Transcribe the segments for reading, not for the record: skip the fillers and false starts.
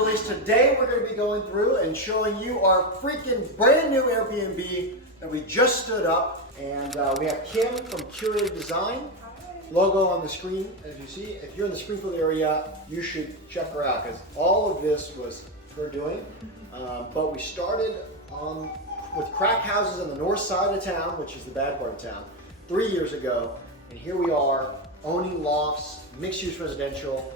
release. Today we're going to be going through and showing you our freaking brand new Airbnb that we just stood up. And we have Kim from Kurated Design. Logo on the screen, as you see. If you're in the Springfield area, you should check her out because all of this was her doing. But we started with crack houses on the north side of town, which is the bad part of town, 3 years ago. And here we are owning lofts, mixed-use residential.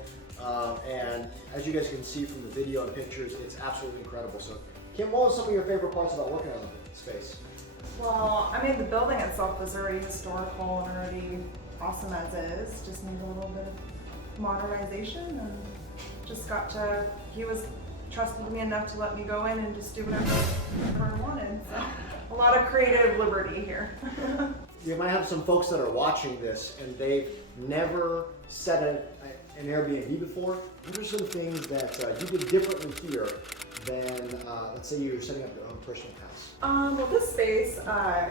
And as you guys can see from the video and pictures, it's absolutely incredible. So Kim, what was some of your favorite parts about working on the space? Well, I mean, the building itself was already historical and already awesome as is. Just need a little bit of modernization, and just he was trusted me enough to let me go in and just do whatever I wanted. So a lot of creative liberty here. You might have some folks that are watching this and they've never set an Airbnb before. What are some things that you did differently here than, let's say you're setting up your own personal house? Well, this space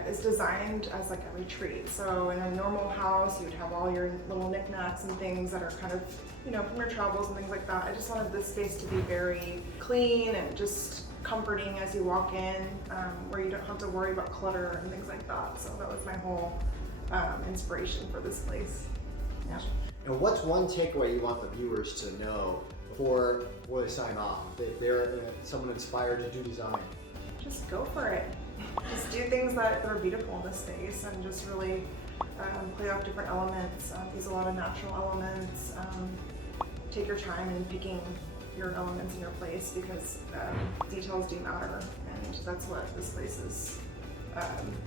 is designed as like a retreat. So in a normal house, you would have all your little knickknacks and things that are kind of, from your travels and things like that. I just wanted this space to be very clean and just comforting as you walk in, where you don't have to worry about clutter and things like that. So that was my whole inspiration for this place. Yeah. And what's one takeaway you want the viewers to know before they sign off? If they're someone inspired to do design? Just go for it. Just do things that are beautiful in this space and just really play off different elements. Use a lot of natural elements. Take your time in picking your elements in your place because details do matter, and that's what this place is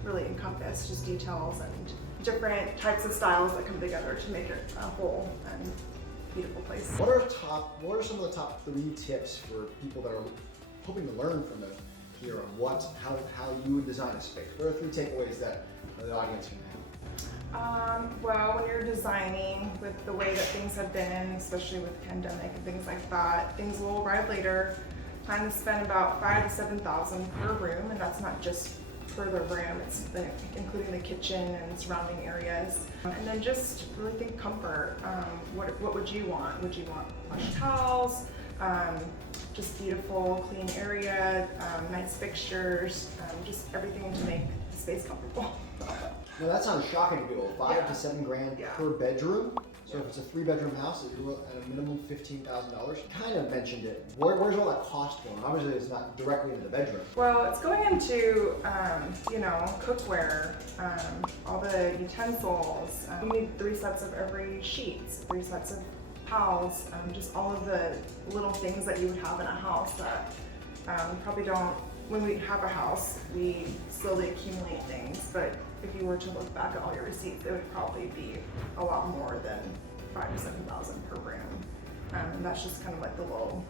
really encompass, just details and different types of styles that come together to make it a whole and beautiful place. What are some of the top 3 tips for people that are hoping to learn from here on how you would design a space? What are 3 takeaways that the audience can have? Well, when you're designing with the way that things have been, especially with the pandemic and things like that, things will arrive later. Plan to spend about $5,000 to $7,000 per room, and that's not just for the room, it's including the kitchen and surrounding areas. And then just really think comfort. What would you want? Would you want plush towels? Just beautiful, clean area, nice fixtures, just everything to make the space comfortable. Now that sounds shocking to people. $5,000 to $7,000 per bedroom. So if it's a 3-bedroom house, you're at a minimum $15,000. You kind of mentioned it. Where's all that cost going? Obviously, it's not directly into the bedroom. Well, it's going into cookware, all the utensils. You need 3 sets of every sheet, 3 sets of towels, just all of the little things that you would have in a house that probably don't. When we have a house, we slowly accumulate things, but if you were to look back at all your receipts, it would probably be a lot more than $5,000 to $7,000 per room. And that's just kind of like the low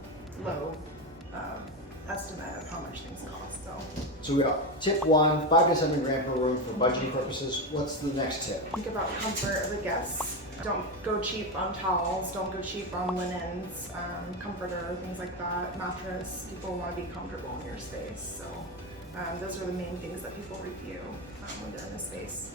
estimate of how much things cost. So we got tip 1, $5,000 to $7,000 per room for budgeting purposes. What's the next tip? Think about comfort of the guests. Don't go cheap on towels, don't go cheap on linens, comforter, things like that, mattress. People want to be comfortable in your space. So those are the main things that people review when they're in the space.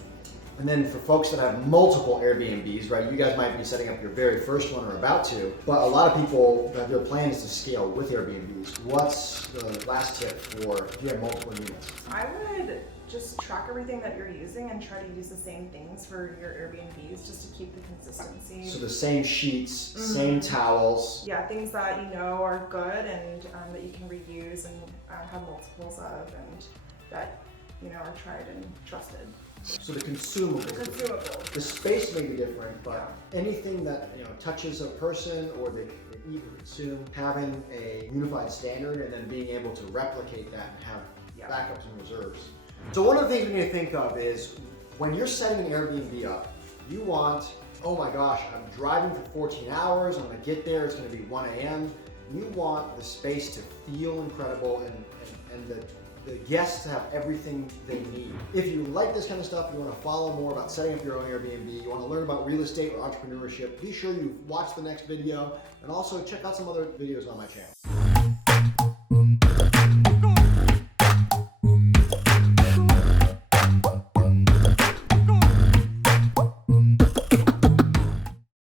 And then for folks that have multiple Airbnbs, right, you guys might be setting up your very first one or about to, but a lot of people, their plan is to scale with Airbnbs. What's the last tip for if you have multiple units? I would just track everything that you're using and try to use the same things for your Airbnbs just to keep the consistency. So the same sheets, same towels. Yeah, things that you know are good and that you can reuse and have multiples of, and that are tried and trusted. So the consumables. The space may be different, but anything that touches a person or they eat or consume, having a unified standard and then being able to replicate that and have backups and reserves. So one of the things we need to think of is when you're setting an Airbnb up, you want, oh my gosh, I'm driving for 14 hours, I'm gonna get there, it's gonna be 1 a.m. You want the space to feel incredible and the guests to have everything they need. If you like this kind of stuff, you want to follow more about setting up your own Airbnb, you want to learn about real estate or entrepreneurship, be sure you watch the next video and also check out some other videos on my channel.